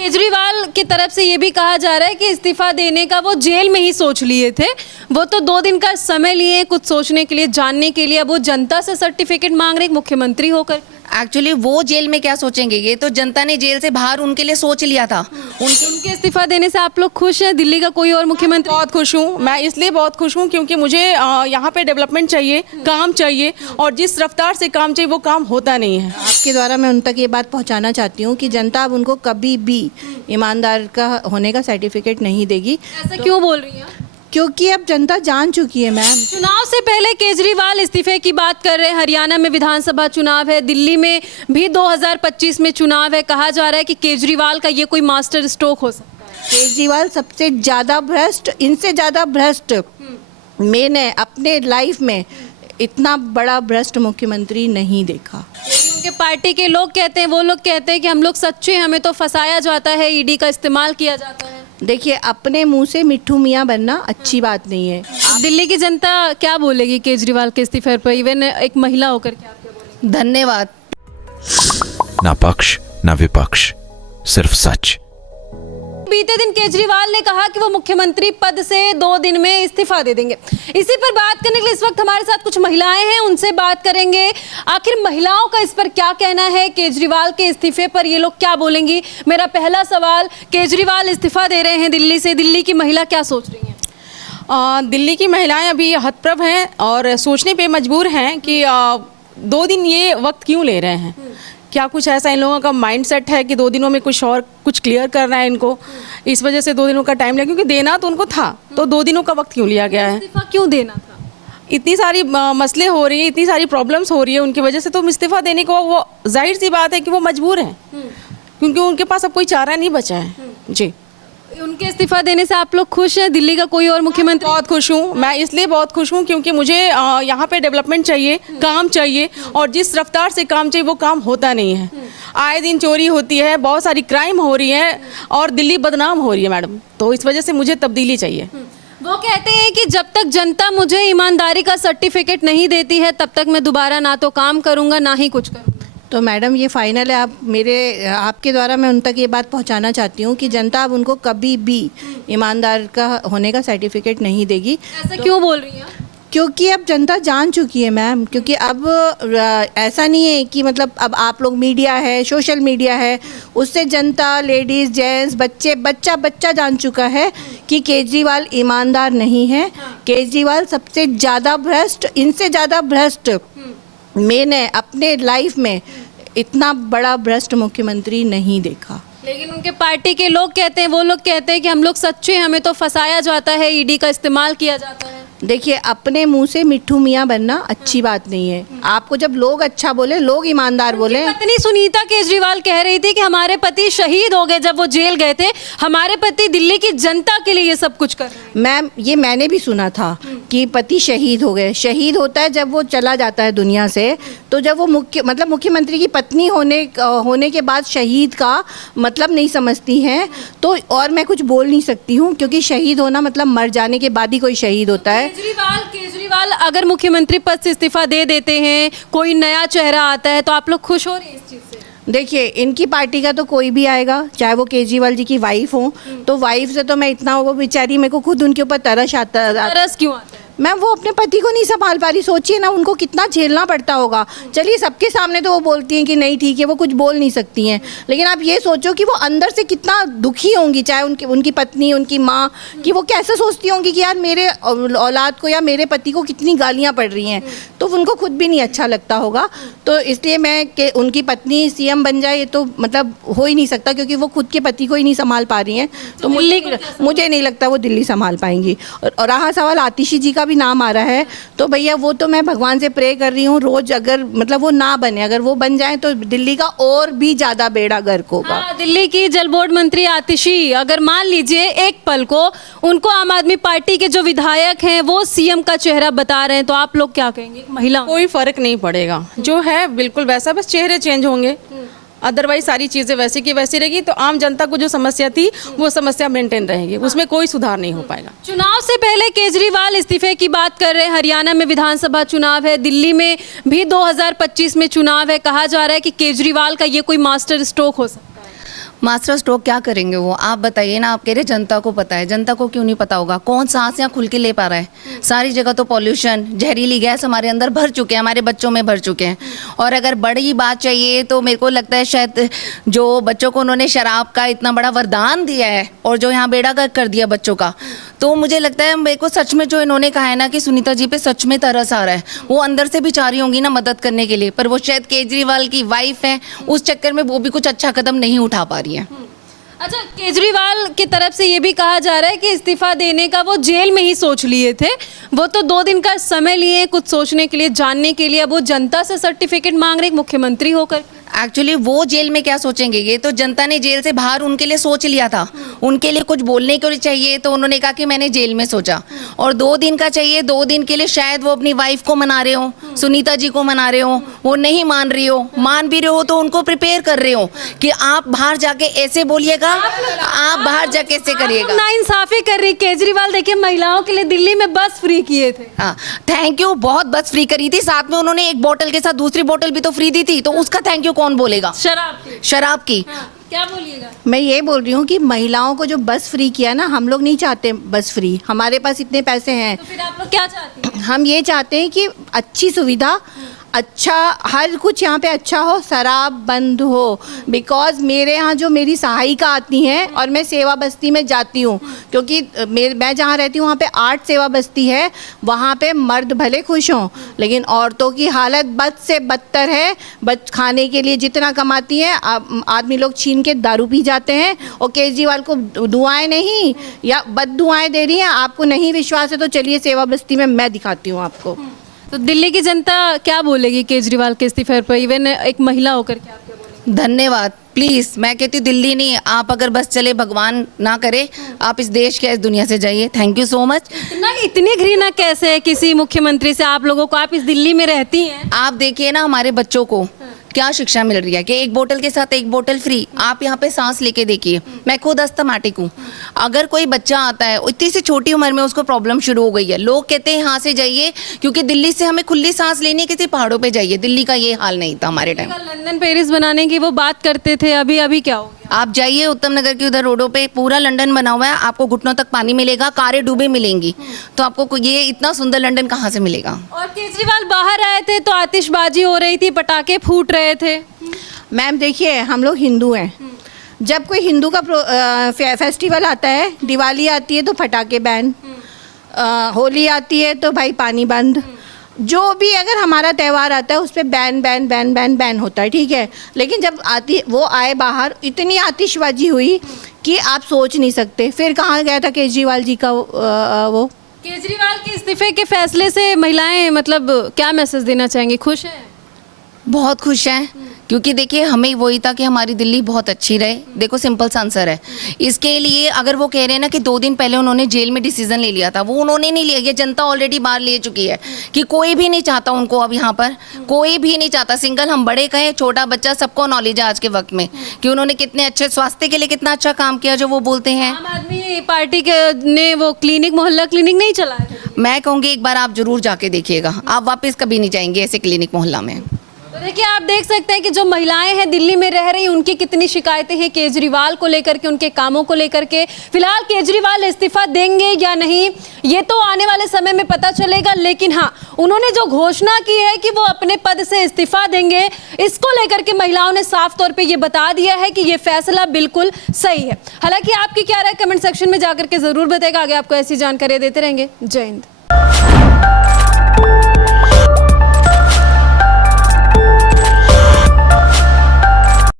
केजरीवाल की तरफ से ये भी कहा जा रहा है कि इस्तीफा देने का वो जेल में ही सोच लिए थे। वो तो 2 दिन का समय लिए कुछ सोचने के लिए, जानने के लिए। अब वो जनता से सर्टिफिकेट मांग रहे मुख्यमंत्री होकर। एक्चुअली वो जेल में क्या सोचेंगे, ये तो जनता ने जेल से बाहर उनके लिए सोच लिया था। उनके इस्तीफा देने से आप लोग खुश हैं? दिल्ली का कोई और मुख्यमंत्री? बहुत खुश हूँ मैं, इसलिए बहुत खुश हूँ क्योंकि मुझे यहाँ पे डेवलपमेंट चाहिए, काम चाहिए, और जिस रफ्तार से काम चाहिए वो काम होता नहीं है। आपके द्वारा मैं उन तक ये बात पहुंचाना चाहती हूँ कि जनता अब उनको कभी भी ईमानदार का होने का सर्टिफिकेट नहीं देगी। ऐसा क्यों बोल रही हैं? क्योंकि अब जनता जान चुकी है मैम। चुनाव से पहले केजरीवाल इस्तीफे की बात कर रहे हैं। हरियाणा में विधानसभा चुनाव है, दिल्ली में भी 2025 में चुनाव है। कहा जा रहा है कि केजरीवाल का ये कोई मास्टर स्ट्रोक हो सकता है। केजरीवाल सबसे ज़्यादा भ्रष्ट, इनसे ज़्यादा भ्रष्ट मैंने अपने लाइफ में इतना बड़ा भ्रष्ट मुख्यमंत्री नहीं देखा। लेकिन उनके पार्टी के लोग कहते हैं, वो लोग कहते हैं कि हम लोग सच्चे हैं, हमें तो फंसाया जाता है, ईडी का इस्तेमाल किया जाता है। देखिए, अपने मुंह से मिट्ठू मियाँ बनना अच्छी बात नहीं है। दिल्ली की जनता क्या बोलेगी केजरीवाल के इस्तीफे पर? इवन एक महिला होकर के आप क्या बोलेंगे? धन्यवाद। ना पक्ष ना विपक्ष, सिर्फ सच। बीते दिन केजरीवाल ने कहा कि वो मुख्यमंत्री पद से 2 दिन में इस्तीफा दे देंगे। इसी पर बात करने के लिए इस वक्त हमारे साथ कुछ महिलाएं हैं, उनसे बात करेंगे। आखिर महिलाओं का इस पर क्या कहना है, केजरीवाल के इस्तीफे पर ये लोग क्या बोलेंगी? मेरा पहला सवाल, केजरीवाल इस्तीफा दे रहे हैं दिल्ली से, दिल्ली की महिला क्या सोच रही हैं? दिल्ली की महिलाएं अभी हतप्रभ हैं और सोचने पे मजबूर हैं कि 2 दिन ये वक्त क्यों ले रहे हैं। क्या कुछ ऐसा इन लोगों का माइंडसेट है कि 2 दिनों में कुछ क्लियर करना है इनको, इस वजह से 2 दिनों का टाइम लिया? क्योंकि देना तो उनको था, तो 2 दिनों का वक्त क्यों लिया गया है? इस्तीफा क्यों देना था? इतनी सारी मसले हो रही है, इतनी सारी प्रॉब्लम्स हो रही है, उनकी वजह से तो इस्तीफा देने को वो जाहिर सी बात है कि वो मजबूर हैं, क्योंकि उनके पास अब कोई चारा नहीं बचा है। जी, उनके इस्तीफा देने से आप लोग खुश हैं? दिल्ली का कोई और मुख्यमंत्री? बहुत खुश हूँ मैं, इसलिए बहुत खुश हूँ क्योंकि मुझे यहाँ पे डेवलपमेंट चाहिए, काम चाहिए, और जिस रफ्तार से काम चाहिए वो काम होता नहीं है। आए दिन चोरी होती है, बहुत सारी क्राइम हो रही है और दिल्ली बदनाम हो रही है मैडम, तो इस वजह से मुझे तब्दीली चाहिए। वो कहते हैं कि जब तक जनता मुझे ईमानदारी का सर्टिफिकेट नहीं देती है तब तक मैं दोबारा ना तो काम करूंगा ना ही कुछ करूंगा। तो मैडम ये फाइनल है। आपके द्वारा मैं उन तक ये बात पहुंचाना चाहती हूँ कि जनता अब उनको कभी भी ईमानदार का होने का सर्टिफिकेट नहीं देगी। ऐसा क्यों बोल रही हैं? क्योंकि अब जनता जान चुकी है मैम। क्योंकि अब ऐसा नहीं है कि मतलब अब आप लोग, मीडिया है, सोशल मीडिया है, उससे जनता, लेडीज़, जेंट्स, बच्चा जान चुका है कि केजरीवाल ईमानदार नहीं है। केजरीवाल सबसे ज़्यादा भ्रष्ट, इनसे ज़्यादा भ्रष्ट मैंने अपने लाइफ में इतना बड़ा भ्रष्ट मुख्यमंत्री नहीं देखा। लेकिन उनके पार्टी के लोग कहते हैं, वो लोग कहते हैं कि हम लोग सच्चे हैं, हमें तो फंसाया जाता है, ईडी का इस्तेमाल किया जाता है। देखिए, अपने मुंह से मिट्ठू मियाँ बनना अच्छी बात नहीं है। आपको जब लोग अच्छा बोले, लोग ईमानदार बोले। पत्नी सुनीता केजरीवाल कह रही थी कि हमारे पति शहीद हो गए जब वो जेल गए थे, हमारे पति दिल्ली की जनता के लिए ये सब कुछ कर रहे हैं। मैम, ये मैंने भी सुना था कि पति शहीद हो गए। शहीद होता है जब वो चला जाता है दुनिया से। तो जब वो मुख्यमंत्री की पत्नी होने के बाद शहीद का मतलब नहीं समझती हैं, तो और मैं कुछ बोल नहीं सकती हूँ, क्योंकि शहीद होना मतलब मर जाने के बाद ही कोई शहीद होता है। केजरीवाल अगर मुख्यमंत्री पद से इस्तीफा दे देते हैं, कोई नया चेहरा आता है, तो आप लोग खुश हो रही हैं इस चीज़ से? देखिए, इनकी पार्टी का तो कोई भी आएगा, चाहे वो केजरीवाल जी की वाइफ हो, तो वाइफ से तो मैं इतना, वो बेचारी, मेरे को खुद उनके ऊपर तरस क्यों आता है? मैम, वो अपने पति को नहीं संभाल पा रही। सोचिए ना, उनको कितना झेलना पड़ता होगा। चलिए, सबके सामने तो वो बोलती हैं कि नहीं ठीक है, वो कुछ बोल नहीं सकती हैं, लेकिन आप ये सोचो कि वो अंदर से कितना दुखी होंगी, चाहे उनकी पत्नी, उनकी माँ, कि वो कैसे सोचती होंगी कि यार मेरे औलाद को या मेरे पति को कितनी गालियाँ पड़ रही हैं। तो उनको खुद भी नहीं अच्छा लगता होगा। तो इसलिए उनकी पत्नी सीएम बन जाए, ये तो मतलब हो ही नहीं सकता, क्योंकि वो खुद के पति को ही नहीं संभाल पा रही हैं। तो मुझे नहीं लगता वो दिल्ली संभाल पाएंगी। और रहा सवाल आतिशी जी का भी नाम आ रहा है, तो भैया वो तो मैं भगवान से प्रे कर रही हूँ रोज, अगर मतलब वो ना बने, अगर वो बन जाए तो दिल्ली का और भी ज्यादा बेड़ा गर्क होगा। दिल्ली की जल बोर्ड मंत्री आतिशी, अगर मान लीजिए एक पल को उनको आम आदमी पार्टी के जो विधायक हैं वो सीएम का चेहरा बता रहे हैं, तो आप लोग क्या कहेंगे? महिला कोई फर्क नहीं पड़ेगा, जो है बिल्कुल वैसा, बस चेहरे चेंज होंगे, अदरवाइज सारी चीज़ें वैसी की वैसी रहेगी। तो आम जनता को जो समस्या थी वो समस्या मेंटेन रहेगी, उसमें कोई सुधार नहीं हो पाएगा। चुनाव से पहले केजरीवाल इस्तीफे की बात कर रहे हैं। हरियाणा में विधानसभा चुनाव है, दिल्ली में भी 2025 में चुनाव है। कहा जा रहा है कि केजरीवाल का ये कोई मास्टर स्ट्रोक हो सकता है। मास्टर स्ट्रोक क्या करेंगे वो, आप बताइए ना। आप कह रहे जनता को पता है, जनता को क्यों नहीं पता होगा? कौन सांस यहाँ खुल के ले पा रहा है? सारी जगह तो पॉल्यूशन, जहरीली गैस हमारे अंदर भर चुके हैं, हमारे बच्चों में भर चुके हैं। और अगर बड़ी बात चाहिए तो मेरे को लगता है शायद जो बच्चों को उन्होंने शराब का इतना बड़ा वरदान दिया है और जो यहाँ बेड़ा गर्क कर दिया बच्चों का, तो मुझे लगता है मेरे को सच में जो इन्होंने कहा है ना कि सुनीता जी पे सच में तरस आ रहा है। वो अंदर से भी चाह रही होंगी ना मदद करने के लिए, पर वो शायद केजरीवाल की वाइफ है, उस चक्कर में वो भी कुछ अच्छा कदम नहीं उठा पा रही है। अच्छा, केजरीवाल की तरफ से ये भी कहा जा रहा है कि इस्तीफा देने का वो जेल में ही सोच लिए थे। वो तो 2 दिन का समय लिए कुछ सोचने के लिए, जानने के लिए। अब वो जनता से सर्टिफिकेट मांग रहे एक मुख्यमंत्री होकर। एक्चुअली वो जेल में क्या सोचेंगे, ये तो जनता ने जेल से बाहर उनके लिए सोच लिया था। उनके लिए कुछ बोलने के लिए चाहिए तो उन्होंने कहा कि मैंने जेल में सोचा। और 2 दिन का चाहिए, 2 दिन के लिए शायद वो अपनी वाइफ को मना रहे हो, सुनीता जी को मना रहे हो। वो नहीं मान रही हो, मान भी रहे हो तो उनको प्रिपेयर कर रहे हो कि आप बाहर जाके ऐसे बोलिएगा, आप बाहर जाके ऐसे करिएगा। नाइंसाफी कर रही केजरीवाल। देखिए, महिलाओं के लिए दिल्ली में बस फ्री किए थे। हाँ, थैंक यू। बहुत बस फ्री करी थी, साथ में उन्होंने एक बोतल के साथ दूसरी बोतल भी तो फ्री दी थी, तो उसका थैंक यू कौन बोलेगा? शराब की। हाँ, क्या बोलिएगा? मैं ये बोल रही हूँ कि महिलाओं को जो बस फ्री किया ना, हम लोग नहीं चाहते बस फ्री। हमारे पास इतने पैसे हैं। तो फिर आप लोग क्या चाहते हैं? हम ये चाहते हैं कि अच्छी सुविधा, अच्छा हर कुछ यहाँ पे अच्छा हो, शराब बंद हो। बिकॉज मेरे यहाँ जो मेरी सहायिका आती हैं और मैं सेवा बस्ती में जाती हूँ, क्योंकि मैं जहाँ रहती हूँ वहाँ पे 8 सेवा बस्ती है। वहाँ पे मर्द भले खुश हों, लेकिन औरतों की हालत बद से बदतर है। खाने के लिए जितना कमाती हैं, आदमी लोग छीन के दारू पी जाते हैं। और केजरीवाल को दुआएं नहीं या बद दुआएं दे रही हैं। आपको नहीं विश्वास है तो चलिए सेवा बस्ती में, मैं दिखाती हूँ आपको। तो दिल्ली की जनता क्या बोलेगी केजरीवाल के इस्तीफे पर? इवन एक महिला होकर के आप क्या बोलेंगे? धन्यवाद। प्लीज़, मैं कहती हूँ दिल्ली नहीं, आप अगर बस चले, भगवान ना करे, आप इस देश के, इस दुनिया से जाइए। Thank you so much. इतनी घृणा कैसे है किसी मुख्यमंत्री से आप लोगों को? आप इस दिल्ली में रहती हैं। आप देखिए ना हमारे बच्चों को क्या शिक्षा मिल रही है कि एक बोतल के साथ एक बोतल फ्री। आप यहाँ पे सांस लेके देखिए। मैं खुद अस्थमाटिक हूँ। अगर कोई बच्चा आता है इतनी सी छोटी उम्र में उसको प्रॉब्लम शुरू हो गई है, लोग कहते हैं यहाँ से जाइए, क्योंकि दिल्ली से हमें खुली सांस लेनी है, किसी पहाड़ों पे जाइए। दिल्ली का ये हाल नहीं था हमारे टाइम। लंदन पेरिस बनाने की वो बात करते थे, अभी क्या हो गया? आप जाइए उत्तम नगर की उधर रोडों पे, पूरा लंदन बना हुआ है। आपको घुटनों तक पानी मिलेगा, कारें डूबे मिलेंगी। तो आपको ये इतना सुंदर लंदन कहाँ से मिलेगा? और केजरीवाल बाहर आए थे तो आतिशबाजी हो रही थी, पटाखे फूट रहे थे। मैम देखिए, हम लोग हिंदू हैं। जब कोई हिंदू का फेस्टिवल आता है, दिवाली आती है तो पटाखे बैन, होली आती है तो भाई पानी बंद। जो भी अगर हमारा त्यौहार आता है उस पर ban ban ban ban ban होता है, ठीक है। लेकिन जब वो आए बाहर, इतनी आतिशबाजी हुई कि आप सोच नहीं सकते। फिर कहाँ गया था केजरीवाल जी का वो? केजरीवाल के इस्तीफे के फैसले से महिलाएं मतलब क्या मैसेज देना चाहेंगी? खुश हैं? बहुत खुश हैं, क्योंकि देखिए हमें वही था कि हमारी दिल्ली बहुत अच्छी रहे। देखो सिंपल सा आंसर है इसके लिए। अगर वो कह रहे हैं ना कि 2 दिन पहले उन्होंने जेल में डिसीजन ले लिया था, वो उन्होंने नहीं लिया, ये जनता ऑलरेडी बाहर ले चुकी है कि कोई भी नहीं चाहता उनको। अब यहाँ पर कोई भी नहीं चाहता, सिंगल हम बड़े कहें, छोटा बच्चा, सबको नॉलेज है आज के वक्त में कि उन्होंने कितने अच्छे स्वास्थ्य के लिए कितना अच्छा काम किया जो वो बोलते हैं। आम आदमी पार्टी के ने वो क्लिनिक, मोहल्ला क्लिनिक नहीं चलाया। मैं कहूँगी एक बार आप जरूर जाके देखिएगा, आप वापस कभी नहीं जाएंगे ऐसे क्लिनिक मोहल्ला में। देखिए, आप देख सकते हैं कि जो महिलाएं हैं दिल्ली में रह रही, उनकी कितनी शिकायतें हैं केजरीवाल को लेकर के, उनके कामों को लेकर के। फिलहाल केजरीवाल इस्तीफा देंगे या नहीं ये तो आने वाले समय में पता चलेगा। लेकिन हाँ, उन्होंने जो घोषणा की है कि वो अपने पद से इस्तीफा देंगे, इसको लेकर के महिलाओं ने साफ तौर पे ये बता दिया है कि ये फैसला बिल्कुल सही है। हालांकि आपकी क्या राय, कमेंट सेक्शन में जाकर के जरूर बताएगा। आगे आपको ऐसी जानकारी देते रहेंगे। जय हिंद।